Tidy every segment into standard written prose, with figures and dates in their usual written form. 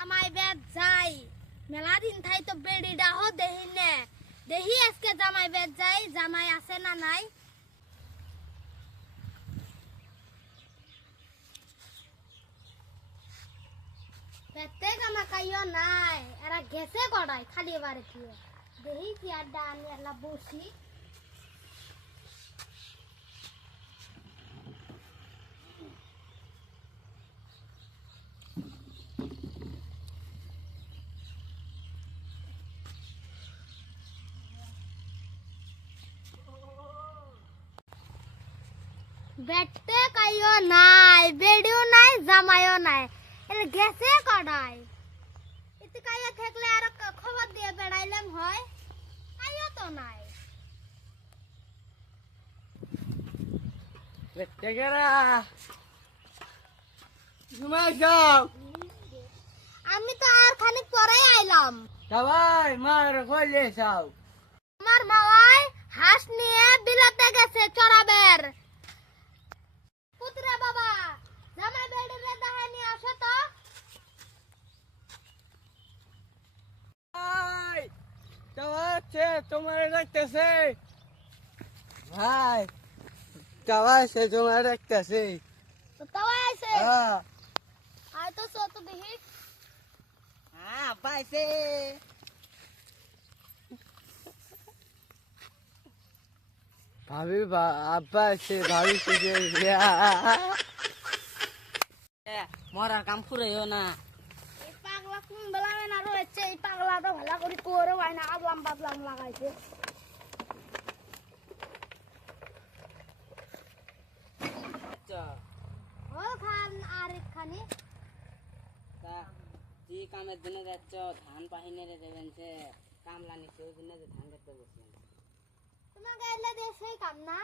জামাই বেদ যাই মেলা দিন থাই তো বেড়িটা হো দেহি নে দেহি আজকে জামাই বেদ যাই জামাই আছে না নাই পেতে গামা কাইও নাই এরা গেছে গড়াই খালি বারে দিয়ে দেহি কি আড্ডা আনি এলা বসি বেটতে কাইও নাই বেড়িও নাই জামাইও নাই এর গেছে কড়াই এতে কাইয়া থাকলে আর খবর দিয়ে বেড়াইলাম হয় কাইও তো নাই বেটতে গেরা ঘুমাই যাও আমি তো আর খানিক পরেই আইলাম সবাই মার কইলে যাও আমার মাওয়াই হাঁস নিয়ে বিলাতে গেছে চড়াবের পুত্রে বাবা জামাই বেড়ি রে দাহানি আসো তো ভাই যাওয়াচ্ছে তোমার দেখতেছে ভাই যাওয়াচ্ছে তোমার দেখতেছে তো তাও আইছে হ্যাঁ আয় তো সত দেখি হ্যাঁ পাইছে ভাবি আব্বা আছে ভাবি মরার কাম ফুরাইও না এই পাগলা কোন বেলা না রয়েছে এই পাগলাটা ভালো করে করে হয় না আবলাম বাবলাম লাগাইছে ও খান আর একখানি যে কামের জন্য যাচ্ছ ধান পাহিনে দেবেন সে কামলা নিচ্ছে ওই জন্য যে ধান কাটতে গেছিলেন তোমাকে এলে দিয়ে সেই কাম না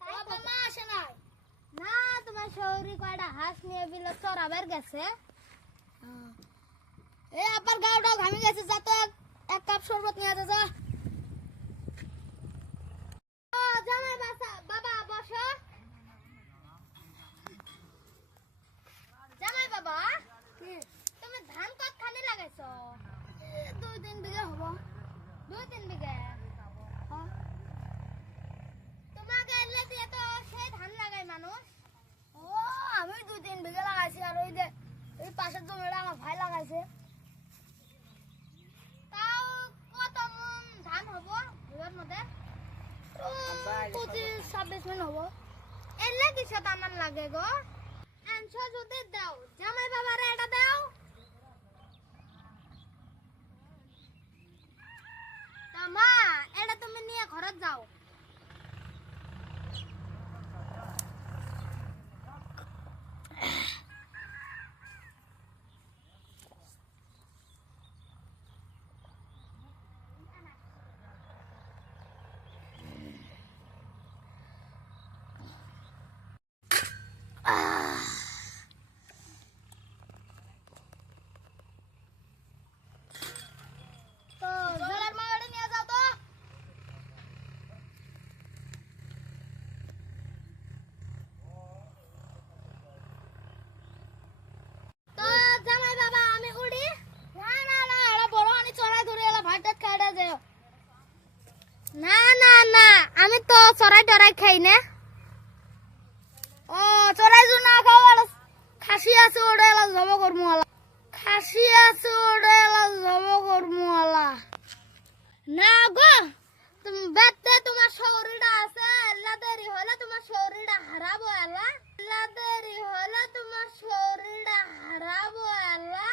তাই তো না আসে নাই না তোমার শহরি কয়টা হাঁস নিয়ে বিলে চড়াবার গেছে এ আবার গাওটাও ঘামে গেছে যা তো এক কাপ শরবত নিয়ে যা ও জামাই বাবা বসো জামাই বাবা তুমি ধান কতখানি লাগাইছো 2-3 বিঘা হবো 2-3 বিঘা তোমাকে এলে দিয়ে তো সেই ধান লাগাই মানুষ ও আমি 2-3 বিঘা লাগাইছি আর ওই যে এই পাশের জমিটা আমার ভাই লাগাইছে তাও কত মন ধান হবো বিঘার মধ্যে 25-26 মন হবো এলে কিছু দামান লাগে গো আনছো যদি দাও জামাই বাবারে এটা দাও মা এটা তুমি নিয়ে ঘরে যাও তো জলের মাওয়াটা নিয়ে যাও তো তো জামাই বাবা আমি উড়ি না না না এটা বড় আনি চড়াই ধরে এলা ভাতটা খাইডা যাও না না না আমি তো চড়াই টড়াই খাই না ও চড়াই জু না খাও আর খাসি আছে ওড়ে এলা জব করমুয়ালা খাসি আছে ওড়ে এলা জব করমুয়ালা না গো তুমি বেতে তোমার শরীরটা আছে আল্লাহ দেরি হলে তোমার শরীরটা হারাবো আল্লাহ আল্লাহ দেরি হলে তোমার শরীরটা হারাবো আল্লাহ